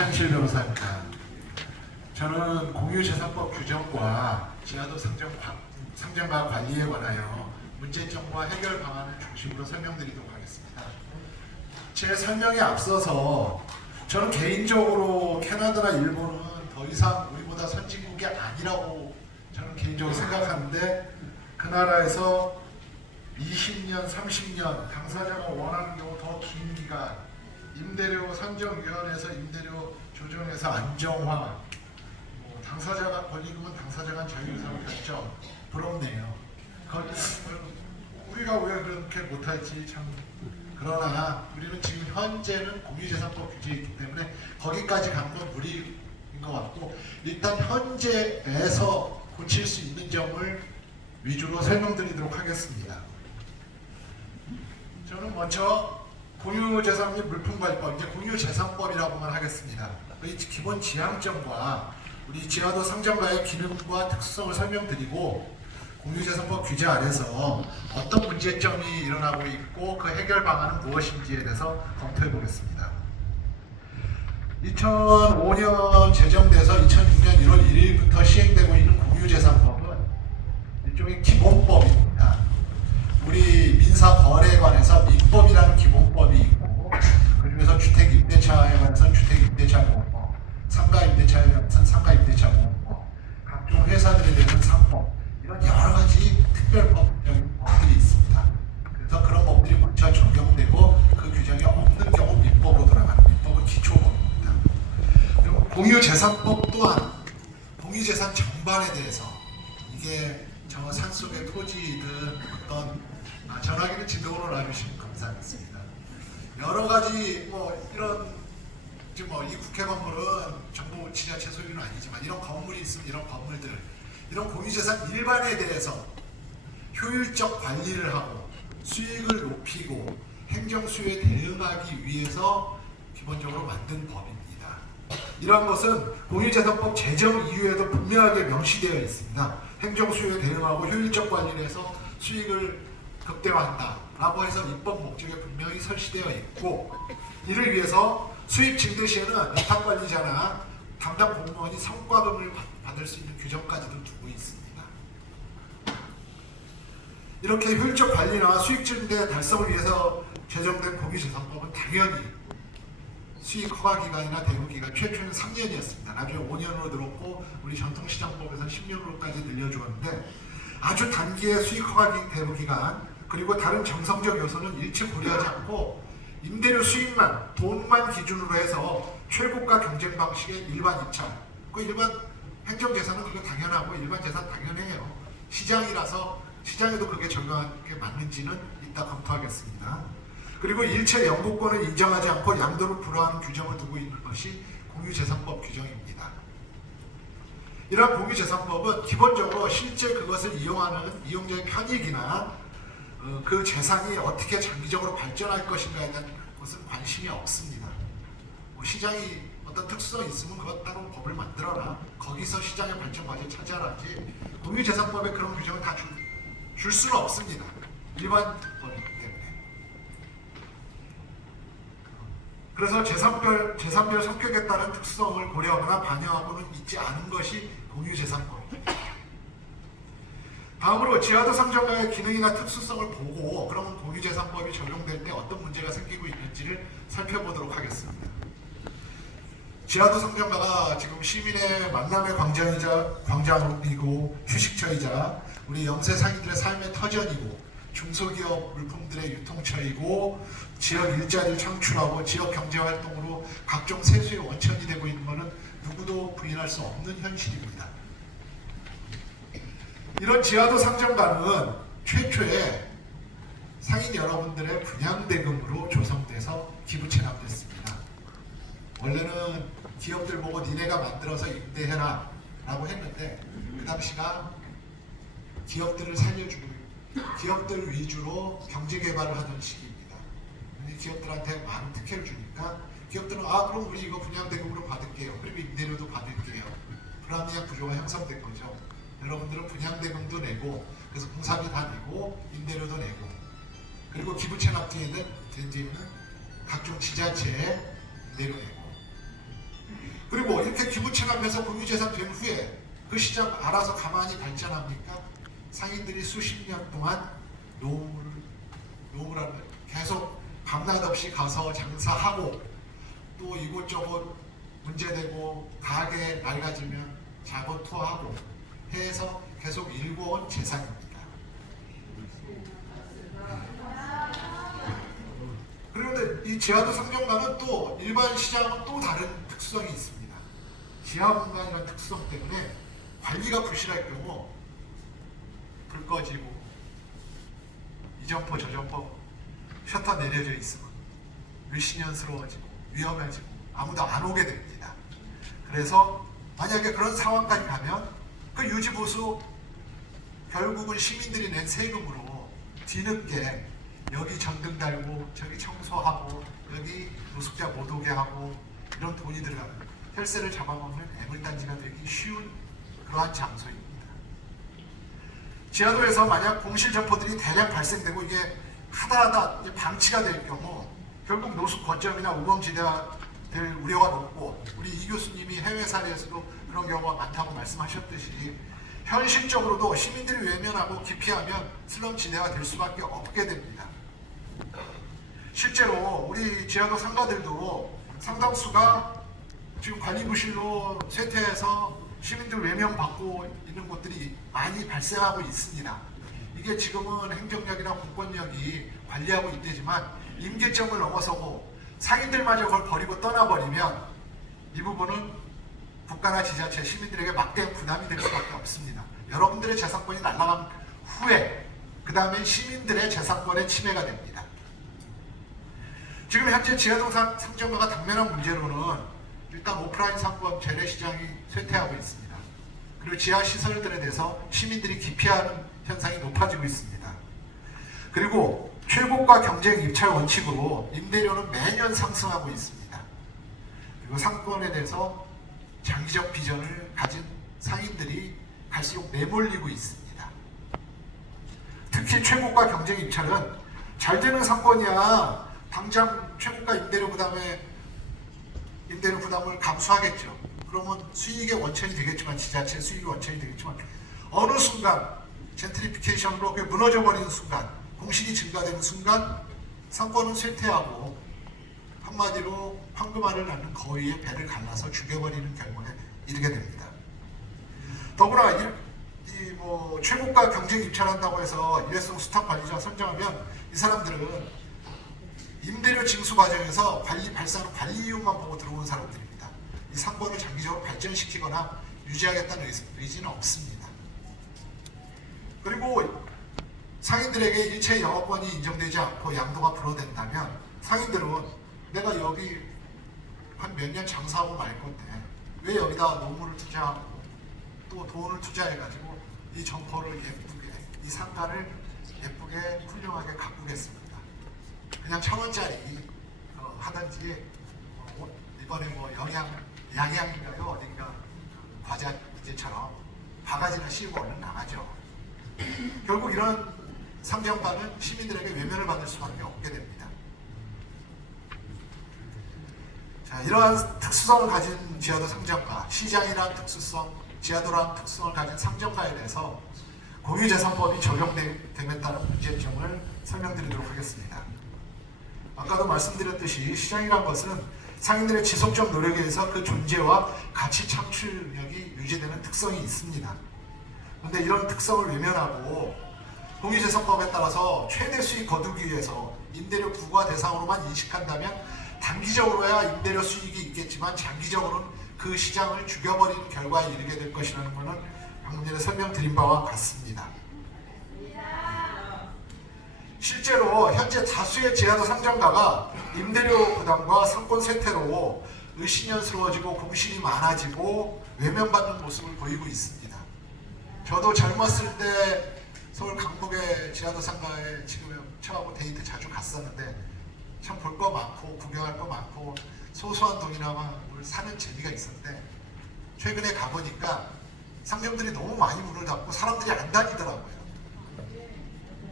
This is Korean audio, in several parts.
이창실 변호사입니다. 저는 공유재산법 규정과 지하도 상정과 관리에 관하여 문제점과 해결 방안을 중심으로 설명드리도록 하겠습니다. 제 설명에 앞서서 저는 개인적으로 캐나다나 일본은 더 이상 우리보다 선진국이 아니라고 저는 개인적으로 생각하는데, 그 나라에서 20년, 30년 당사자가 원하는 경우 더 긴 기간, 임대료 선정위원회에서 임대료 조정에서 안정화, 당사자가 권리금은 당사자가 자유의사로 결정. 부럽네요. 우리가 왜 그렇게 못할지 참. 그러나 우리는 지금 현재는 공유재산법 규제에 있기 때문에 거기까지 가는 건 무리인 것 같고, 일단 현재에서 고칠 수 있는 점을 위주로 설명드리도록 하겠습니다. 저는 먼저 공유재산 및 물품관리법, 이제 공유재산법이라고만 하겠습니다. 이 기본 지향점과 우리 지하도 상정가의 기능과 특수성을 설명드리고, 공유재산법 규제 안에서 어떤 문제점이 일어나고 있고 그 해결 방안은 무엇인지에 대해서 검토해 보겠습니다. 2005년 제정돼서 2006년 1월 1일부터 시행되고 있는 공유재산법은 일종의 기본법입니다. 우리 민사거래관에서 민법이라는 기본법이 있고, 그중에서 주택임대차에 관해서는 주택임대차보호법, 상가임대차에 관해서는 상가임대차보호법, 각종 회사들에 대해서는 상법, 이런 여러 가지 특별법적인 법들이 있습니다. 그래서 그런 법들이 먼저 적용되고 그 규정이 없는 경우 민법으로 돌아가는, 민법은 기초법입니다. 그리고 공유재산법 또한 공유재산 전반에 대해서, 이게 저 산속의 토지든 어떤 전화기는 지도로 놔주시면 감사하겠습니다. 여러 가지 이런 이 국회 건물은 정부 지자체 소유는 아니지만 이런 건물이 있으면 이런 건물들, 이런 공유재산 일반에 대해서 효율적 관리를 하고 수익을 높이고 행정수요에 대응하기 위해서 기본적으로 만든 법입니다. 이러한 것은 공유재산법 제정 이유에도 분명하게 명시되어 있습니다. 행정수요에 대응하고 효율적 관리를 해서 수익을 극대화한다라고 해서 입법 목적에 분명히 설치되어 있고, 이를 위해서 수익 증대 시에는 위탁관리자나 담당 공무원이 성과금을 받을 수 있는 규정까지도 두고 있습니다. 이렇게 효율적 관리나 수익 증대 달성을 위해서 제정된 공유재산법은 당연히 수익 허가 기간이나 대응 기간 최초는 3년이었습니다. 나중에 5년으로 늘었고 우리 전통시장법에서 10년으로까지 늘려주었는데, 아주 단기의 수익 허가 대응 기간 그리고 다른 정성적 요소는 일체 고려하지 않고 임대료 수익만, 돈만 기준으로 해서 최고가 경쟁 방식의 일반 입찰, 그 일반 행정재산은 그게 당연하고 일반 재산 당연해요. 시장이라서 시장에도 그게 적용하게 맞는지는 이따 검토하겠습니다. 그리고 일체 영구권을 인정하지 않고 양도를 불허하는 규정을 두고 있는 것이 공유재산법 규정입니다. 이러한 공유재산법은 기본적으로 실제 그것을 이용하는 이용자의 편익이나 그 재산이 어떻게 장기적으로 발전할 것인가에 대한 것은 관심이 없습니다. 시장이 어떤 특수성이 있으면 그것 따로 법을 만들어라, 거기서 시장의 발전 과제 찾아라지, 공유재산법에 그런 규정을 다 줄 수는 없습니다. 일반 법이기 때문에. 그래서 재산별 성격에 따른 특수성을 고려하거나 반영하고는 있지 않은 것이 공유재산법입니다. 다음으로 지하도 상정가의 기능이나 특수성을 보고, 그러면 공유재산법이 적용될 때 어떤 문제가 생기고 있는지를 살펴보도록 하겠습니다. 지하도 상정가가 지금 시민의 만남의 광장이고 휴식처이자 우리 영세 상인들의 삶의 터전이고 중소기업 물품들의 유통처이고 지역 일자리를 창출하고 지역 경제활동으로 각종 세수의 원천이 되고 있는 것은 누구도 부인할 수 없는 현실입니다. 이런 지하도 상정가는 최초에 상인 여러분들의 분양대금으로 조성돼서 기부 체납됐습니다. 원래는 기업들 보고 니네가 만들어서 임대해라 라고 했는데, 그 당시가 기업들을 살려주고 기업들 위주로 경제개발을 하던 시기입니다. 기업들한테 많은 특혜를 주니까 기업들은 그럼 우리 이거 분양대금으로 받을게요. 그리고 임대료도 받을게요. 불합리한 구조가 형성된 거죠. 여러분들은 분양대금도 내고, 그래서 공사비 다 내고 임대료도 내고, 그리고 기부 체납 뒤에는 각종 지자체에 임대료 내고, 이렇게 기부 체감해서 공유재산 된 후에 그 시장 알아서 가만히 발전합니까? 상인들이 수십 년 동안 노무를 하는 거예요. 계속 밤낮 없이 가서 장사하고 또 이곳저곳 문제되고 가게 낡아지면 자본 투하하고 해서 계속 일궈온 재산입니다. 그런데 이 지하도 상정가는 또 일반 시장은 또 다른 특수성이 있습니다. 지하 공간이라는 특수성 때문에 관리가 부실할 경우 불 꺼지고 이 점포 저 점포 셔터 내려져 있으면 을씨년스러워지고 위험해지고 아무도 안 오게 됩니다. 그래서 만약에 그런 상황까지 가면 그 유지보수 결국은 시민들이 낸 세금으로 뒤늦게 여기 전등 달고 저기 청소하고 여기 노숙자 못 오게 하고 이런 돈이 들어가는 혈세를 잡아먹는 애물단지가 되기 쉬운 그러한 장소입니다. 지하도에서 만약 공실 점포들이 대량 발생되고 이게 하다하다 이제 방치가 될 경우 결국 노숙 거점이나 우범지대가 될 우려가 높고 우리 이 교수님이 해외 사례에서도 그런 경우가 많다고 말씀하셨듯이 현실적으로도 시민들이 외면하고 기피하면 슬럼 지대가 될 수밖에 없게 됩니다. 실제로 우리 지하도 상가들도 상당수가 지금 관리부실로 쇠퇴해서 시민들 외면받고 있는 곳들이 많이 발생하고 있습니다. 이게 지금은 행정력이나 공권력이 관리하고 있대지만 임계점을 넘어서고 상인들마저 그걸 버리고 떠나버리면 이 부분은 국가나 지자체, 시민들에게 막대한 부담이 될 수밖에 없습니다. 여러분들의 재산권이 날아간 후에 그 다음에 시민들의 재산권의 침해가 됩니다. 지금 현재 지하동 상정가가 당면한 문제로는 일단 오프라인 상권 재래시장이 쇠퇴하고 있습니다. 그리고 지하시설들에 대해서 시민들이 기피하는 현상이 높아지고 있습니다. 그리고 최고가 경쟁 입찰 원칙으로 임대료는 매년 상승하고 있습니다. 그리고 상권에 대해서 장기적 비전을 가진 상인들이 갈수록 내몰리고 있습니다. 특히 최고가 경쟁 입찰은 잘 되는 상권이야 당장 최고가 임대료 부담을 감수하겠죠. 그러면 수익의 원천이 되겠지만 지자체 수익의 원천이 되겠지만 어느 순간 젠트리피케이션으로 무너져 버리는 순간 공실이 증가되는 순간 상권은 쇠퇴하고 한마디로 황금알을 낳는 거위의 배를 갈라서 죽여버리는 결과에 이르게 됩니다. 더구나 최고가 경쟁 입찰한다고 해서 일회성 수탁 관리자 선정하면 이 사람들은 임대료 징수 과정에서 발생하는 관리 이유만 보고 들어오는 사람들입니다. 이 상권을 장기적으로 발전시키거나 유지하겠다는 의지는 없습니다. 그리고 상인들에게 일체 영업권이 인정되지 않고 양도가 불어된다면 상인들은 내가 여기 한 몇 년 장사하고 말 건데 왜 여기다 노무를 투자하고 또 돈을 투자해가지고 이 점포를 예쁘게 이 상가를 예쁘게 훌륭하게 가꾸겠습니다. 그냥 1,000원짜리 하든지 이번에 양양인가요? 어딘가 과자 문제처럼 바가지나 씌우고 얼른 나가죠. 결국 이런 상정가는 시민들에게 외면을 받을 수밖에 없게 됩니다. 자, 이러한 특수성을 가진 지하도 상정가, 시장이란 특수성, 지하도란 특성을 가진 상정가에 대해서 공유재산법이 적용됨에 따른 문제점을 설명드리도록 하겠습니다. 아까도 말씀드렸듯이 시장이란 것은 상인들의 지속적 노력에 의해서 그 존재와 가치 창출 능력이 유지되는 특성이 있습니다. 그런데 이런 특성을 외면하고 공유재산법에 따라서 최대 수익 거두기 위해서 임대료 부과 대상으로만 인식한다면 단기적으로야 임대료 수익이 있겠지만 장기적으로는 그 시장을 죽여버리는 결과에 이르게 될 것이라는 것은 방금 전에 설명드린 바와 같습니다. 실제로 현재 다수의 지하도 상정가가 임대료 부담과 상권 쇠퇴로 을씨년스러워지고 공실이 많아지고 외면받는 모습을 보이고 있습니다. 저도 젊었을 때 서울 강북의 지하도 상가에 지금 처하고 데이트 자주 갔었는데 참 볼 거 많고 구경할 거 많고 소소한 돈이나마 뭘 사는 재미가 있었는데 최근에 가보니까 상점들이 너무 많이 문을 닫고 사람들이 안 다니더라고요.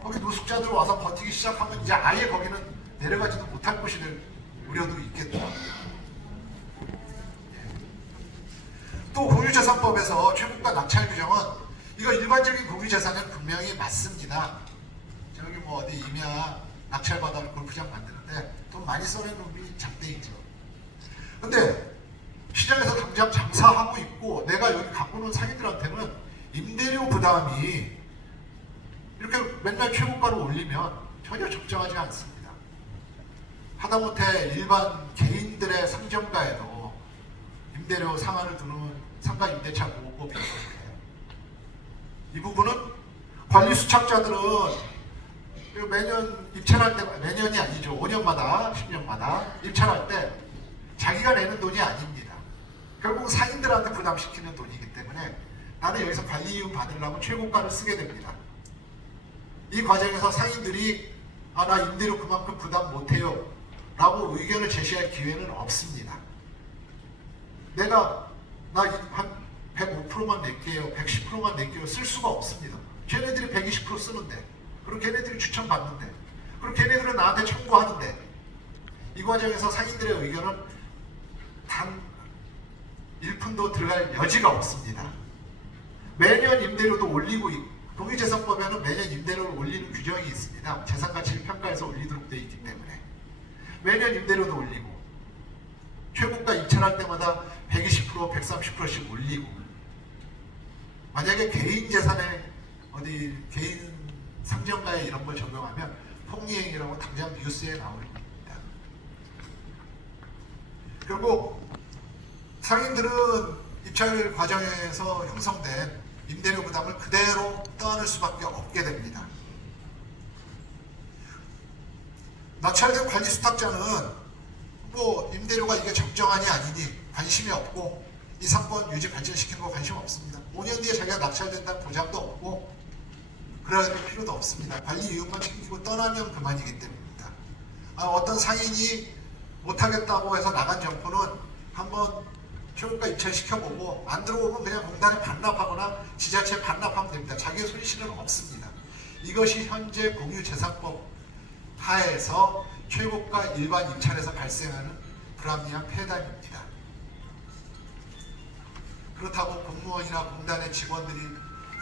거기 노숙자들 와서 버티기 시작하면 이제 아예 거기는 내려가지도 못할 곳이 될 우려도 있겠더라고요. 공유재산법에서 최고가 낙찰 규정은 이거 일반적인 공유재산은 분명히 맞습니다. 저기 뭐 어디 임야 낙찰받아서 골프장 만드는데 돈 많이 써낸 놈이 장땡이죠. 근데 시장에서 당장 장사하고 있고 내가 여기 갖고 오는 상인들한테는 임대료 부담이 이렇게 맨날 최고가로 올리면 전혀 적정하지 않습니다. 하다못해 일반 개인들의 상점가에도 임대료 상한을 두는 상가 임대차 보호법이 있는데 이 부분은 관리 수착자들은 매년 입찰할 때, 매년이 아니죠. 5년마다 10년마다 입찰할 때 자기가 내는 돈이 아닙니다. 결국 상인들한테 부담시키는 돈이기 때문에 나는 여기서 관리이윤 받으려면 최고가를 쓰게 됩니다. 이 과정에서 상인들이 나 임대료 그만큼 부담 못해요 라고 의견을 제시할 기회는 없습니다. 내가 한 105%만 낼게요, 110%만 낼게요 쓸 수가 없습니다. 걔네들이 120% 쓰는데, 그리고 걔네들이 추천받는데, 그리고 걔네들은 나한테 청구하는데, 이 과정에서 상인들의 의견은 단 1푼도 들어갈 여지가 없습니다. 매년 임대료도 올리고, 공유재산법에는 매년 임대료를 올리는 규정이 있습니다. 재산가치를 평가해서 올리도록 되어 있기 때문에 매년 임대료도 올리고 최고가 입찰할 때마다 120%, 130%씩 올리고, 만약에 개인 재산에 어디 개인 상점가에 이런 걸 적용하면 폭리행위라고 당장 뉴스에 나올 겁니다. 결국 상인들은 입찰 과정에서 형성된 임대료 부담을 그대로 떠안을 수밖에 없게 됩니다. 낙찰된 관리 수탁자는 뭐 임대료가 이게 적정하니 아니니 관심이 없고 이 상권 유지 발전시키는 거 관심 없습니다. 5년 뒤에 자기가 낙찰된다는 보장도 없고 그럴 필요도 없습니다. 관리 이윤만 챙기고 떠나면 그만이기 때문입니다. 어떤 상인이 못하겠다고 해서 나간 점포는 한번 최고가 입찰시켜보고 안 들어오면 그냥 공단에 반납하거나 지자체에 반납하면 됩니다. 자기의 손실은 없습니다. 이것이 현재 공유재산법 하에서 최고가 일반 입찰에서 발생하는 불합리한 폐단입니다. 그렇다고 공무원이나 공단의 직원들이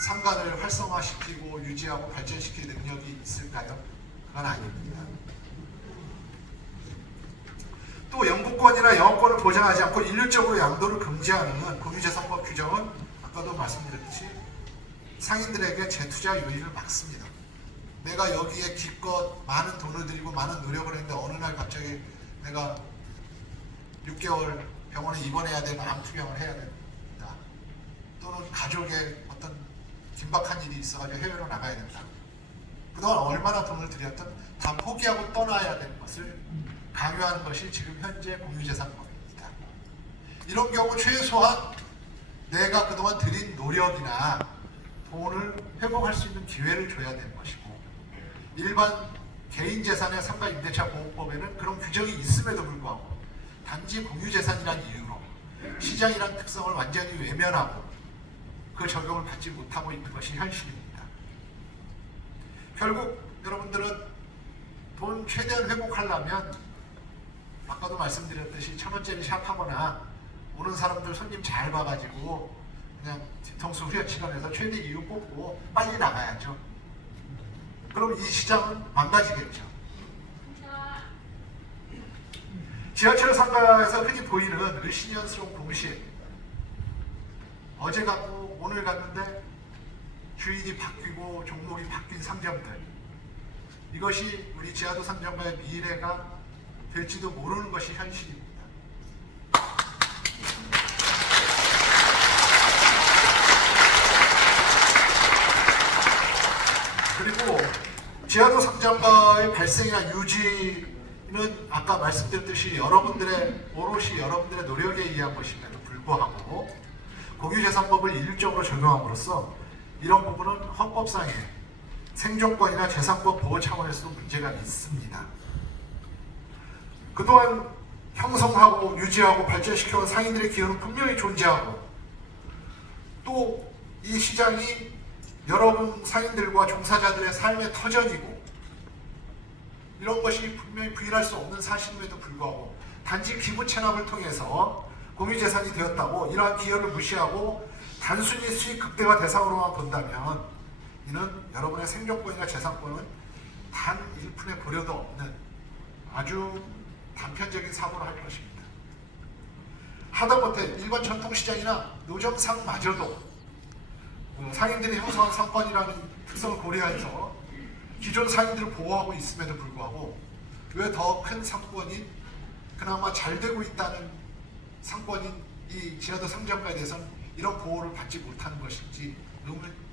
상가를 활성화시키고 유지하고 발전시킬 능력이 있을까요? 그건 아닙니다. 또 영부권이나 영업권을 보장하지 않고 일률적으로 양도를 금지하는 공유재산법 규정은 아까도 말씀드렸듯이 상인들에게 재투자 유입을 막습니다. 내가 여기에 기껏 많은 돈을 들이고 많은 노력을 했는데 어느 날 갑자기 내가 6개월 병원에 입원해야 되는 암투병을 해야 된다. 또는 가족에 어떤 긴박한 일이 있어가지고 해외로 나가야 된다. 그동안 얼마나 돈을 들였든 다 포기하고 떠나야 되는 것을 강요하는 것이 지금 현재 공유재산법입니다. 이런 경우 최소한 내가 그동안 들인 노력이나 돈을 회복할 수 있는 기회를 줘야 되는 것이고, 일반 개인재산의 상가 임대차 보호법에는 그런 규정이 있음에도 불구하고 단지 공유재산이란 이유로 시장이란 특성을 완전히 외면하고 그 적용을 받지 못하고 있는 것이 현실입니다. 결국 여러분들은 돈 최대한 회복하려면 아까도 말씀드렸듯이 1,000원짜리 샵하거나 오는 사람들 손님 잘 봐가지고 그냥 뒤통수 후려치면서 최대 이유 뽑고 빨리 나가야죠. 그럼 이 시장은 망가지겠죠. 지하철 상가에서 흔히 보이는 을씨년스러운 공실, 어제 갔고 오늘 갔는데 주인이 바뀌고 종목이 바뀐 상점들, 이것이 우리 지하도 상점가의 미래가 될지도 모르는 것이 현실입니다. 그리고 지하도 상점가의 발생이나 유지는 아까 말씀드렸듯이 오롯이 여러분들의 노력에 의한 것임에도 불구하고 공유재산법을 일률적으로 적용함으로써 이런 부분은 헌법상의 생존권이나 재산권 보호 차원에서도 문제가 있습니다. 그동안 형성하고 유지하고 발전시켜온 상인들의 기여는 분명히 존재하고, 또 이 시장이 여러분 상인들과 종사자들의 삶의 터전이고, 이런 것이 분명히 부인할 수 없는 사실임에도 불구하고 단지 기부 체납을 통해서 공유재산이 되었다고 이러한 기여를 무시하고 단순히 수익 극대화 대상으로만 본다면 이는 여러분의 생존권이나 재산권은 단 1푼의 고려도 없는 아주 단편적인 사고를 할 것입니다. 하다못해 일반 전통시장이나 노점상마저도 상인들이 형성한 상권이라는 특성을 고려해서 기존 상인들을 보호하고 있음에도 불구하고 왜 더 큰 상권인 그나마 잘 되고 있다는 상권인 이 지하도 상점가에 대해서는 이런 보호를 받지 못하는 것인지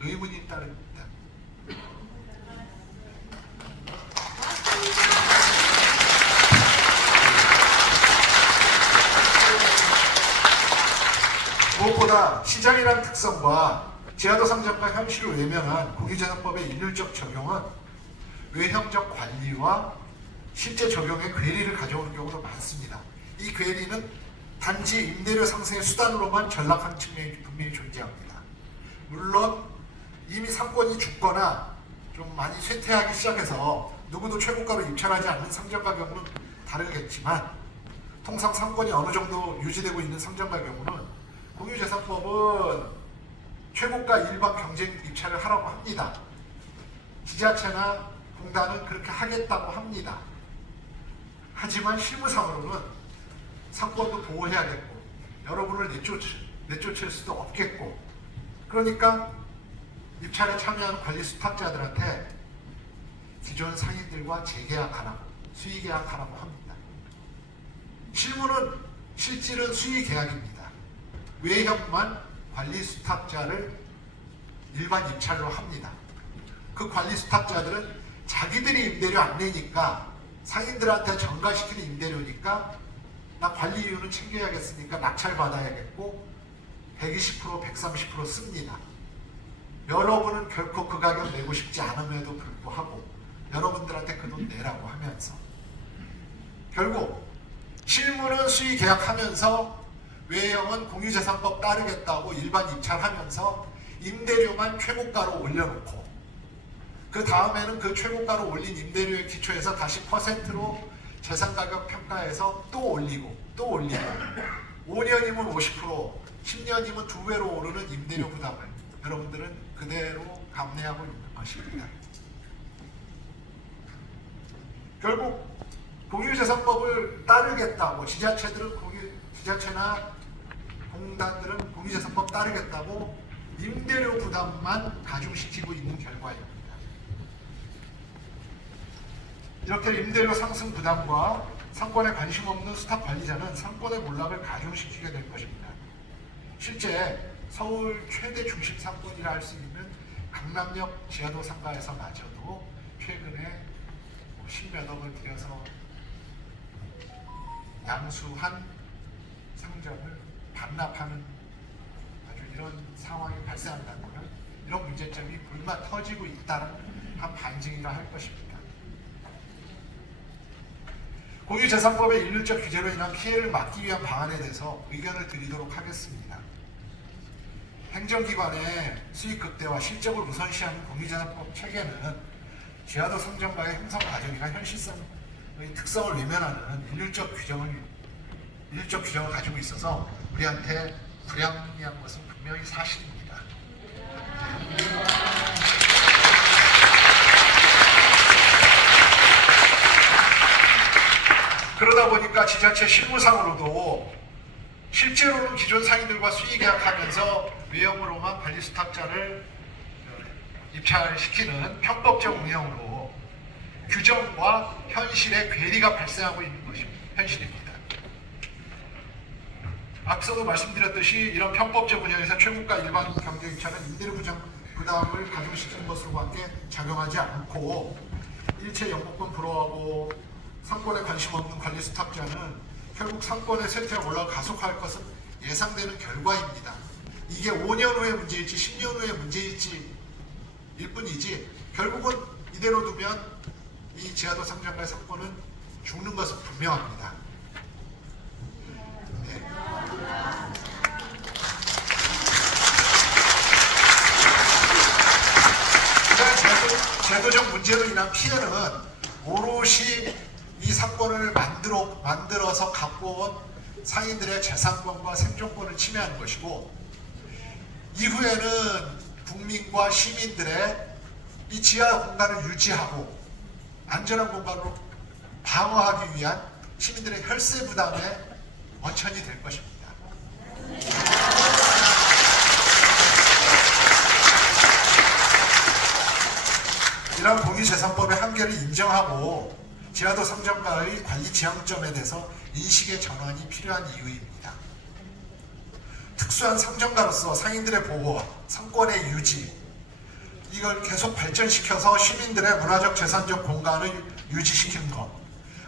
의문이 따릅니다. 무엇보다 시장이라는 특성과 지하도 상점가 현실을 외면한 공유재산법의 일률적 적용은 외형적 관리와 실제 적용에 괴리를 가져오는 경우도 많습니다. 이 괴리는 단지 임대료 상승의 수단으로만 전락하는 측면이 분명히 존재합니다. 물론 이미 상권이 죽거나 좀 많이 쇠퇴하기 시작해서 누구도 최고가로 입찰하지 않는 상점가 경우는 다르겠지만 통상 상권이 어느 정도 유지되고 있는 상점가 경우는 공유재산법은 최고가 일반 경쟁 입찰을 하라고 합니다. 지자체나 공단은 그렇게 하겠다고 합니다. 하지만 실무상으로는 상권도 보호해야겠고 여러분을 내쫓을 수도 없겠고 그러니까 입찰에 참여하는 관리 수탁자들한테 기존 상인들과 재계약하라고 수의계약하라고 합니다. 실질은 수의계약입니다. 외형만 관리 수탁자를 일반 입찰로 합니다. 그 관리 수탁자들은 자기들이 임대료 안 내니까 상인들한테 전가시키는 임대료니까 나 관리료는 챙겨야겠으니까 낙찰 받아야겠고 120%, 130% 씁니다. 여러분은 결코 그 가격 내고 싶지 않음에도 불구하고 여러분들한테 그 돈 내라고 하면서 결국 실무는 수의 계약하면서 외형은 공유재산법 따르겠다고 일반 입찰하면서 임대료만 최고가로 올려놓고 그 다음에는 그 최고가로 올린 임대료에 기초해서 다시 퍼센트로 재산가격 평가해서 또 올리고 5년이면 50%, 10년이면 2배로 오르는 임대료 부담을 여러분들은 그대로 감내하고 있는 것입니다. 결국 공유재산법을 따르겠다고 지자체나 공단들은 공유재산법 따르겠다고 임대료 부담만 가중시키고 있는 결과입니다. 이렇게 임대료 상승 부담과 상권에 관심 없는 수탁 관리자는 상권의 몰락을 가중시키게 될 것입니다. 실제 서울 최대 중심 상권이라 할 수 있는 강남역 지하도 상가에서마저도 최근에 10몇 억을 들여서 양수한 상점을 반납하는 아주 이런 상황이 발생한다는 것은 이런 문제점이 불마 터지고 있다는 한 반증이라 할 것입니다. 공유재산법의 일률적 규제로 인한 피해를 막기 위한 방안에 대해서 의견을 드리도록 하겠습니다. 행정기관의 수익 극대화 실적을 우선시하는 공유재산법 체계는 지하도 상점가의 형성 과정이나 현실성의 특성을 외면하는 일률적 규정을 가지고 있어서 우리한테 불합리한 것은 분명히 사실입니다. 그러다 보니까 지자체 실무상으로도 실제로는 기존 상인들과 수의 계약하면서 외형으로만 관리 수탁자를 입찰시키는 편법적 운영으로 규정과 현실의 괴리가 발생하고 있는 것이 현실입니다. 앞서도 말씀드렸듯이 이런 편법적 운영에서 최고가 일반 경제 입찰은 임대료 부담을 가중시키는 것으로밖에 작용하지 않고 일체 영업권 불허하고 상권에 관심 없는 관리 수탁자는 결국 상권의 쇠퇴가 올라가 가속할 것은 예상되는 결과입니다. 이게 5년 후의 문제일지 10년 후의 문제일지 일 뿐이지 결국은 이대로 두면 이 지하도 상점가의 상권은 죽는 것은 분명합니다. 네. 제도적 문제로 인한 피해는 오롯이 이 사건을 만들어서 갖고 온 상인들의 재산권과 생존권을 침해하는 것이고 이후에는 국민과 시민들의 이 지하 공간을 유지하고 안전한 공간으로 방어하기 위한 시민들의 혈세 부담의 원천이 될 것입니다. 이러한 공유재산법의 한계를 인정하고 지하도 상점가의 관리 지향점에 대해서 인식의 전환이 필요한 이유입니다. 특수한 상점가로서 상인들의 보호와 상권의 유지, 이걸 계속 발전시켜서 시민들의 문화적 재산적 공간을 유지시키는 것,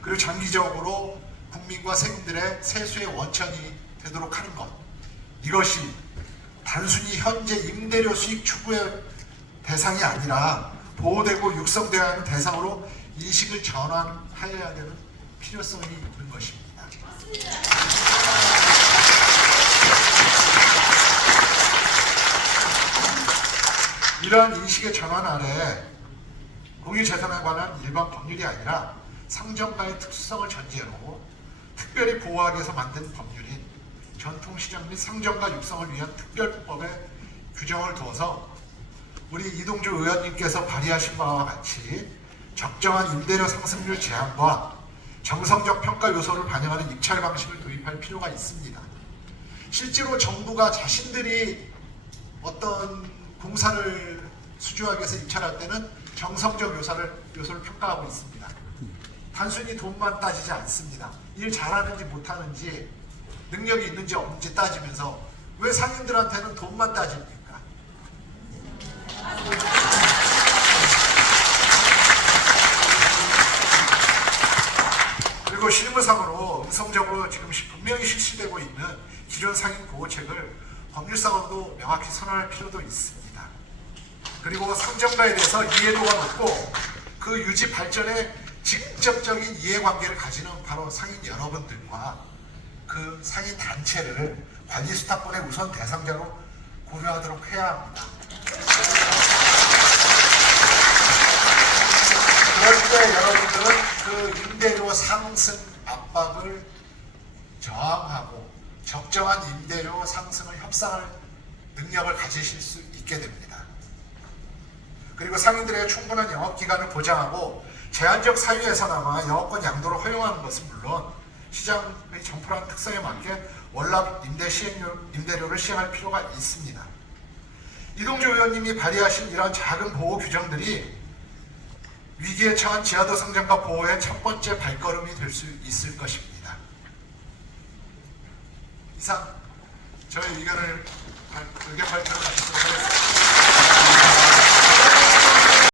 그리고 장기적으로 국민과 세금들의 세수의 원천이 되도록 하는 것, 이것이 단순히 현재 임대료 수익 추구의 대상이 아니라 보호되고 육성되어야 하는 대상으로 인식을 전환하여야 되는 필요성이 있는 것입니다. 이러한 인식의 전환 아래 공유재산에 관한 일반 법률이 아니라 상점가의 특수성을 전제로 특별히 보호하기 위해서 만든 법률인 전통시장 및 상점가 육성을 위한 특별법의 규정을 두어서 우리 이동주 의원님께서 발의하신 바와 같이 적정한 임대료 상승률 제한과 정성적 평가 요소를 반영하는 입찰 방식을 도입할 필요가 있습니다. 실제로 정부가 자신들이 어떤 공사를 수주하기 위해서 입찰할 때는 정성적 요소를 평가하고 있습니다. 단순히 돈만 따지지 않습니다. 일 잘하는지 못하는지, 능력이 있는지 없는지 따지면서 왜 상인들한테는 돈만 따집니까? 그리고 실무상으로 음성적으로 지금 분명히 실시되고 있는 기존 상인 보호책을 법률상으로도 명확히 선언할 필요도 있습니다. 그리고 상점가에 대해서 이해도가 높고 그 유지 발전에 직접적인 이해관계를 가지는 바로 상인 여러분들과 그 상인 단체를 관리수탁권의 우선 대상자로 고려하도록 해야 합니다. 그럴 때 여러분들은 그 임대료 상승 압박을 저항하고 적정한 임대료 상승을 협상할 능력을 가지실 수 있게 됩니다. 그리고 상인들의 충분한 영업기간을 보장하고 제한적 사유에서나마 영업권 양도를 허용하는 것은 물론 시장의 정포란 특성에 맞게 월납 임대료를 시행할 필요가 있습니다. 이동주 의원님이 발의하신 이러한 작은 보호 규정들이 위기에 처한 지하도 상점가 보호의 첫 번째 발걸음이 될 수 있을 것입니다. 이상 저의 의견 발표를 마치도록 하겠습니다.